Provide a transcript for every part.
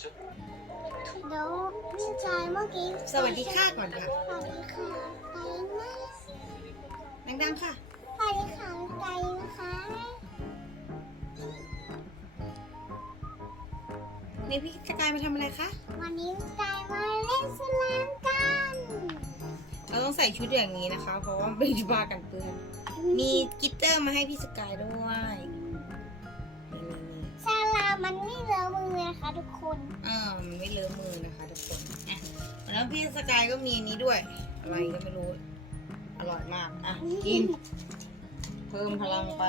ดี๋ยวพี่ชายเมื่อกี้สวัสดีค่ะก่อนค่ะ สวัสดีค่ะไปนะดังๆค่ะ สวัสดีค่ะไปนะคะนี่พี่กายมาทำอะไรคะ วันนี้กายมาเล่นสลามกันเราต้องใส่ชุดอย่างนี้นะคะ เพราะว่าเป็นบ้ากันเปื้อนมีกิตเตอร์มาให้พี่สกายด้วย สลามมันไม่เลือมือ นะคะทุกคนอ่ามันไม่เลอะมือนะคะทุกคนอะแล้วพี่สกายก็มีอันนี้ด้วย อะไรก็ไม่รู้ อร่อยมาก อะ กิน เพิ่มพลังไป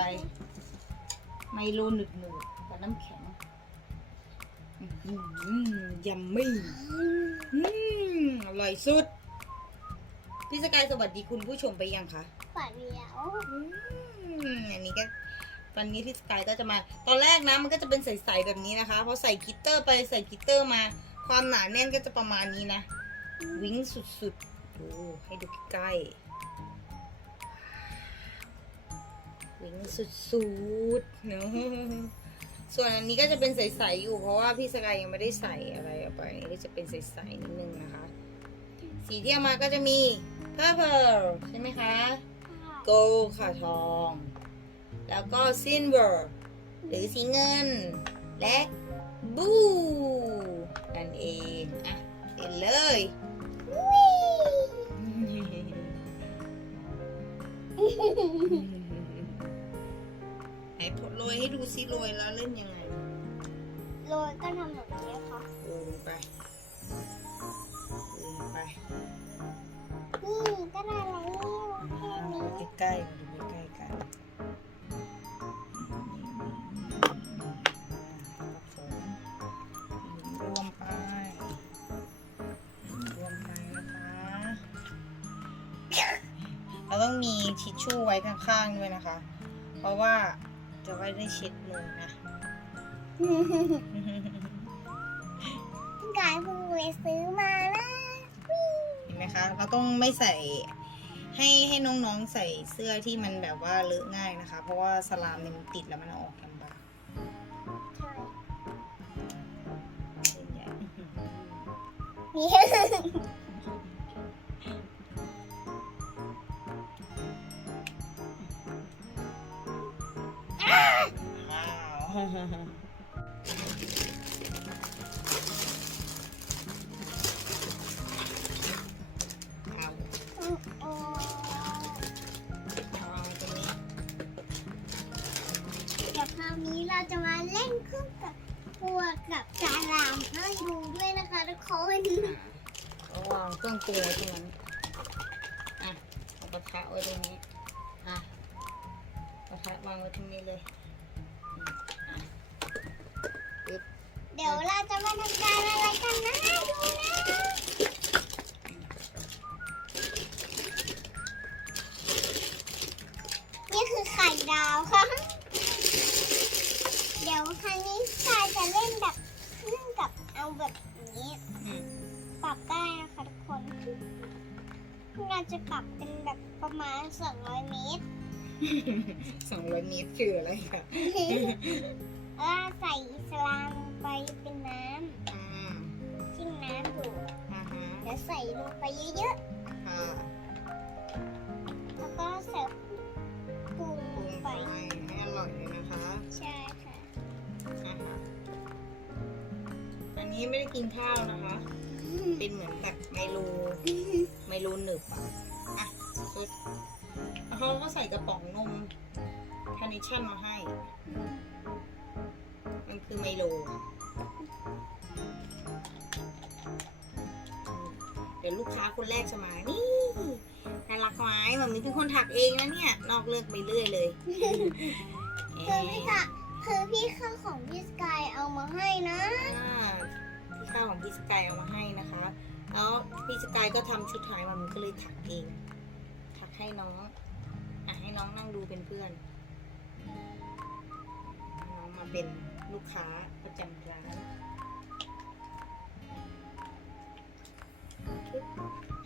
ไมโลหนึบหนึบกับน้ำแข็งอื้อหือยัมมี่อืมอร่อยสุด พี่สกายสวัสดีคุณผู้ชมไปยังคะฝันเดียวอืมอันนี้ก็ ตอนนี้ที่สกายก็จะมา ตอนแรกนะมันก็จะเป็นใสๆแบบนี้นะคะพอใส่กลิตเตอร์ไปใส่กลิตเตอร์มา ความหนาแน่นก็จะประมาณนี้นะ วิ้งสุดๆดูให้ดูใกล้ๆวิ้งสุดๆเนอะส่วนอันนี้ก็จะเป็นใสๆอยู่เพราะว่าพี่สกายยังไม่ได้ใส่อะไรออกไปอันนี้ก็จะเป็นใสๆนิดนึงนะคะ สีที่เอามาก็จะมี purple ใช่ไหมคะ gold ค่ะทอง แล้วก็ silver หรือสีเงิน และ blue นั่นเอง อะเสร็จเลยไหนโรยให้ดูซิโรยแล้วเล่นยังไงโรยก็ทำแบบนี้ค่ะโรยลงไปโรยลงไปนี่ก็ได้แล้วแค่นี้ดูใกล้ๆดูใกล้ๆ ต้องมีทิชชู่ไว้ข้างๆด้วยนะคะ เพราะว่าจะไว้ได้เช็ดมือนะกายเพิ่งไปซื้อมานะเห็นไหมคะ เราต้องไม่ใส่ให้ให้น้องๆใส่เสื้อที่มันแบบว่าเลอะง่ายนะคะ เพราะว่าสลามเนี่ยมันติดแล้วมันเอาออกลำบากใช่ นี้เรงนี้เดี๋ยวคราวนี้เราจะมาเล่นเครื่องกับตัวกับจารามให้ดูด้วยนะคะทุกคนเอาวางเครื่องปรุงไว้ตรงนั้นอะเอากระทะไว้ตรงนี้อะกระทะวางไว้ตรงนี้เลยอืมอะปึ๊บ เดี๋ยวเราจะมาทำการอะไรกันนะดูนะนี่คือไข่ดาวค่ะ เดี๋ยวครั้งนี้ชายจะเล่นแบบเล่นกับเอาแบบนี้อืมปรับได้นะคะทุกคนเราจะปรับเป็นแบบประมาณ200เมตรสองร้อยเมตรคืออะไรคะแล้วใส่อิสลามลงไป เป็นน้อ่าำที่น้ำอยู่อ่าฮะแล้วใส่ลงไปเยอะอ่าๆ แล้วก็ใส่ปรุงปรุลงงไปไปให้อร่อยเลยนะคะใช่ค่ะ อ่าฮะอันนี้ไม่ได้กินข้าวนะคะ เป็นเหมือนแบบไมโลไมโลหนึบอะอะสุดแล้วเขาก็ใส่กระป๋องนมคาร์เนชั่นมาให้ มันคือไมโลอืม เดี๋ยวลูกค้าคนแรกจะมานี่น่ารักไหมมันมีเป็นคนถักเองนะเนี่ย นอกเรื่องไปเรื่อยเลยคือพี่กะคือพี่ข้าวของพี่สกายเอามาให้นะอ่าที่ข้าวของพี่สกายเอามาให้นะคะ แล้วพี่สกายก็ทำชุดไทยมามันก็เลยถักเอง ถักให้น้องอะให้น้องนั่งดูเป็นเพื่อน น้องมาเป็น ลูกค้าประจำร้าน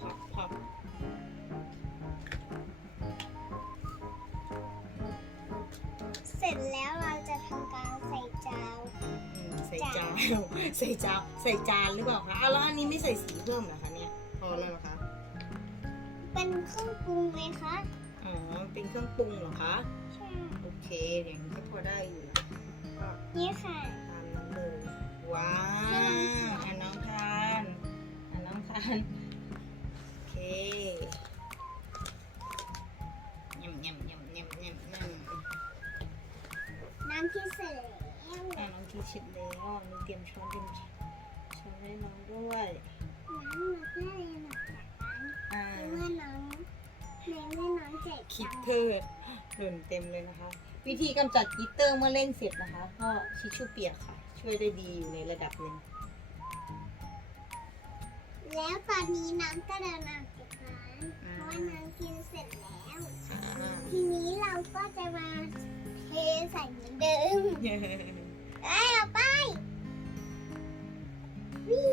พับพับเสร็จแล้วเราจะทำการใส่จาวอืมใส่จาจานใส่จานใส่จานหรือเปล่าคะอ้าวแล้วอันนี้ไม่ใส่สีเพิ่มเหรอคะเนี่ยพอแล้วเหรอคะเป็นเครื่องปรุงไหมคะอ๋อเป็นเครื่องปรุงเหรอคะใช่โอเคอย่างนี้ก็พอได้อยู่ นะก็นี่ค่ะ ตามนั้นเลยว้าวอะน้องทานอะน้องทานโอเคยำยำยำยำยำยำน้ำที่เสร็จแล้วอะน้องทีชิดแล้วมีเตรียมช้อนเตรียมช้อนให้น้องด้วยน้ำมาได้หลังจากนั้นอ่าเมื่อน้องในเมื่อน้องเจ็บคิตเตอร์ หล่นเต็มเลยนะคะ วิธีกำจัดกิตเตอร์เมื่อเล่นเสร็จนะคะ ก็ชิชชู่เปียกค่ะ ช่วยได้ดีอยู่ในระดับหนึ่งแล้วตอนนี้น้องก็เดินออกจากร้านเพราะว่าน้องกินเสร็จแล้วอ่าทีนี้เราก็จะมาเทใส่เหมือนเดิม ได้เอาไปวิ่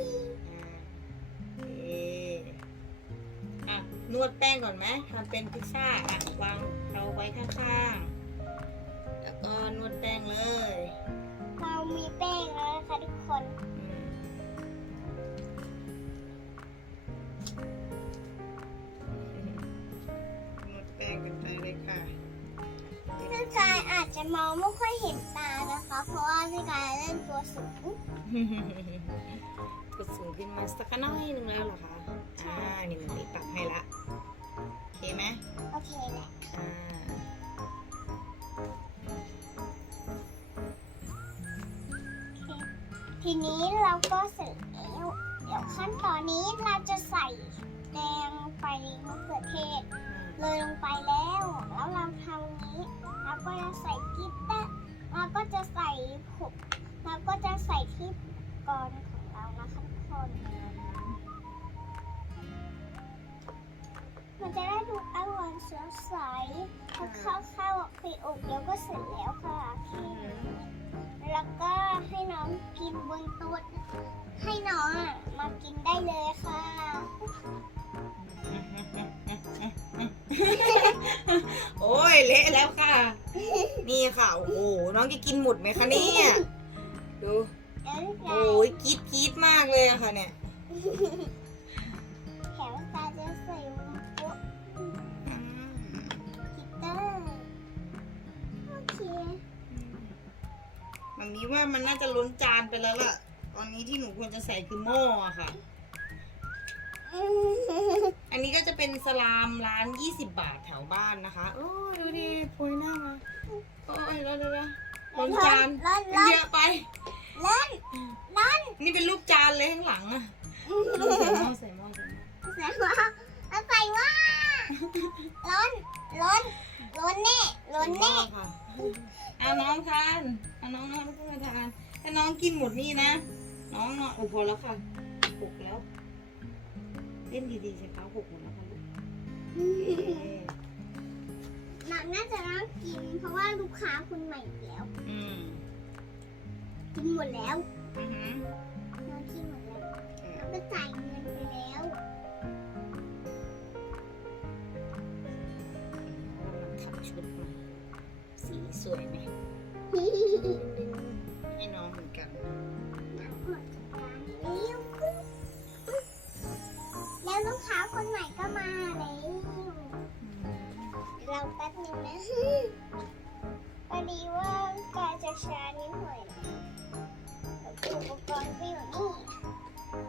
นวดแป้งก่อนไหมทำเป็นพิซซ่าอะวางเราไว้ข้างๆ แล้วก็นวดแป้งเลยเรามีแป้งแล้วนะคะทุกคนอืมนวดแป้งกันไปเลยค่ะพี่กายอาจจะมองไม่ค่อยเห็นตานะคะ เพราะว่าพี่กายเล่นตัวสูงกดสูงขึ้นมาสักน้อยหนึงแล้วเหรอคะ อ่า นี่มันมีปรับให้ละโอ เคไหมโอเคแหละอ่าทีนี้เราก็เสร็จแล้วเดี๋ยวขั้นตอนนี้เราจะใส่แดงไปมะเขือเทศ เลยลงไปแล้ว แล้วเราทำนี้เราก็จะใส่กิ๊บแตะ ร่อยสดใสพอเข้าเข้าไปอบเดี๋ยวก็เสร็จแล้วค่ะแล้วก็ให้น้องกินบนโต๊ะให้น้องอะมากินได้เลยค่ะโอ้ยเละแล้วค่ะ นี่ค่ะโอ้โหน้องจะกินหมดไหมคะเนี่ยดูเดี๋ยวพี่กาโอ้ยยกรีดกรีดมากเลยอะค่ะเนี่ย นนี้ว่ามันน่าจะล้นจานไปแล้วล่ะ ตอนนี้ที่หนูควรจะใส่คือหม้ออะค่ะ อันนี้ก็จะเป็นสลามร้าน 20 บาทแถวบ้านนะคะ โอ้ยดูดิโปรยหน้ามาโอ้ยแล้วแล้วล้นจานร้อนมันร้อนเยอะไปร้อนร้อนนี่เป็นรูปจานเลยข้างหลังอะใส่หม้อใส่หม้อใส่หม้อใส่ว่าเอาใส่ว่าร้อนร้อนร้อนแน่ร้อนแน่ค่ะ เอาน้องทานเอาน้องน้องขึ้นมาทานถ้าน้องกินหมดนี่นะ น้องนอนโอ้พอแล้วค่ะหกแล้ว เล่นดีๆใช่คะหกหมดแล้วค่ะลูกโอเคหนักน่าจะนั่งกิน เพราะว่าลูกค้าคนใหม่อีกแล้ว อืมกินหมดแล้วอือหือน้องกินหมดแล้วเออแล้วก็จ่ายเงินไปแล้ว สวยไหมให้น้องเหมือนกันแล้วลูกค้าคนใหม่ก็มาแล้วเราแป๊บหนึงนะพอดีว่าการจะช้านิดหน่อยอุปกรณ์ก็อยู่นี่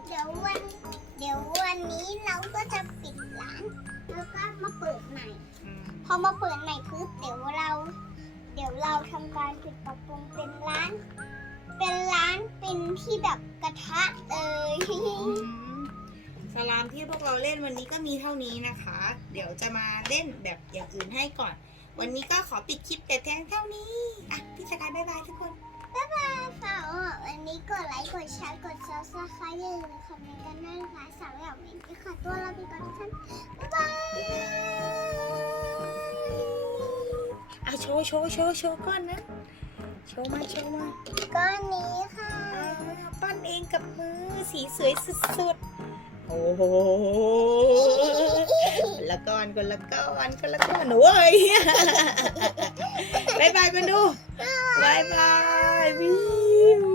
เดี๋ยววันเดี๋ยววันนี้เราก็จะปิดร้าน แล้วก็มาเปิดใหม่ พอมาเปิดใหม่ปุ๊บเดี๋ยวเรา เดี๋ยวเราทำการปิดปรับปรุงเป็นร้าน เป็นร้านเป็นที่แบบกระทะเอ่ยสลามที่พวกเราเล่นวันนี้ก็มีเท่านี้นะคะ เดี๋ยวจะมาเล่นแบบอย่างอื่นให้ก่อน วันนี้ก็ขอปิดคลิปแต่เพียงเท่านี้ อะ พี่สกายบายบายทุกคนฝากวันนี้กดไลค์ กดแชร์ กดซับสไครต์อย่าลืมคอมเมนต์กันด้วยนะคะสำหรับวันนี้ขอตัวลาไปก่อนทุกท่านบ๊ายบายอะ โชว์โชว์โชว์โชว์ก่อนนะ โชว์มาโชว์มาก้อนนี้ค่ะอ่าปั้นเองกับมือสีสวยสุดๆ โอ้โหคนละก้อนคนละก้อนคนละก้อนโอ้ยบายบายกันดูบายบายวิว